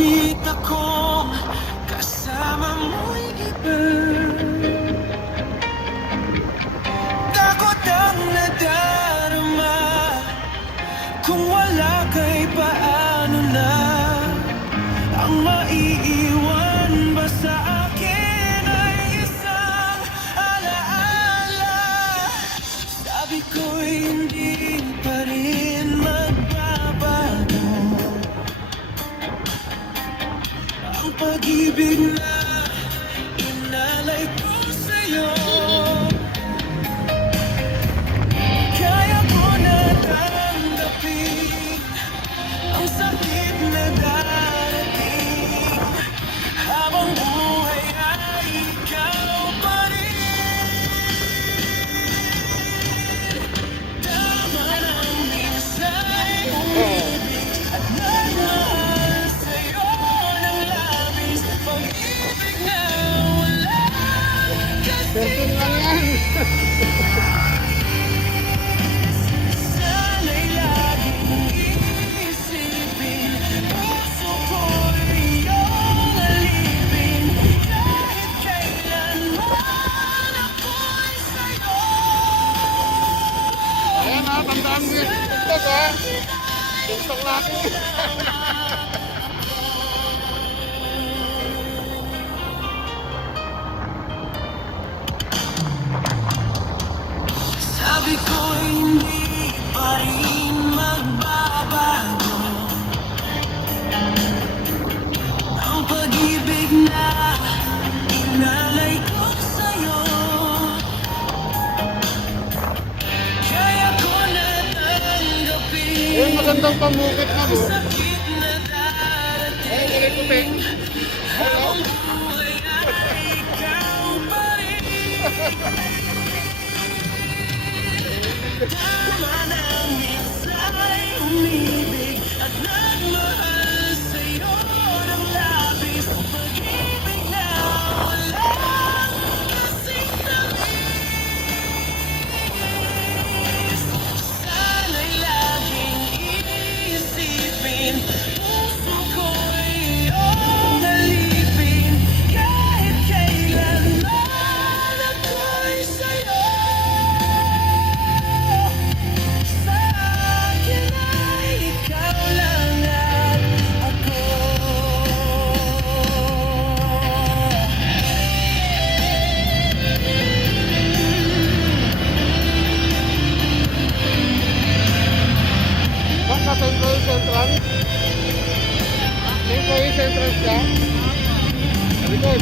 nakita kong kasama mo'y iba. Takot ang nadarama, kung wala kay paano na. Ang maiiwan ba sa akin ay isang alaala. Sabi ko'y hindi pa rin magbabago ang pag-ibig na inalay ko sa'yo. Kaya ko na tanggapin ang sakit na darating, habang buhay ay ikaw pa rin. Tama ng minsa'y umibig at nagmahal sa'yo ng labis. Pag-ibig na walang kasing. Sana'y laging iisipin, puso ko'y iyong alipin. Kahit kailanman ako'y sa'yo. Ayan ha, tandaan mo yung TikTok ha. TikTok natin. Sabi ko hindi pa rin magbabago ang pag-ibig na inalay ko sa'yo. Kaya ko na tanggapin Ayun, magandang pamukit na mo. sakit na darating, Ayun, ulit puti. habang buhay ay ikaw pa rin. Tama ng minsa'y umibig at nagmahal sa'yo ng labis. Pag-ibig na walang kasing tamis. Sana'y laging iisipin, puso ko'y iyong alipin. Kahit kailanman ako'y sa'yo. Sa akin ay ikaw lang at ako. Ba't nasa Employee Central? Employee Central ka? Sa likod.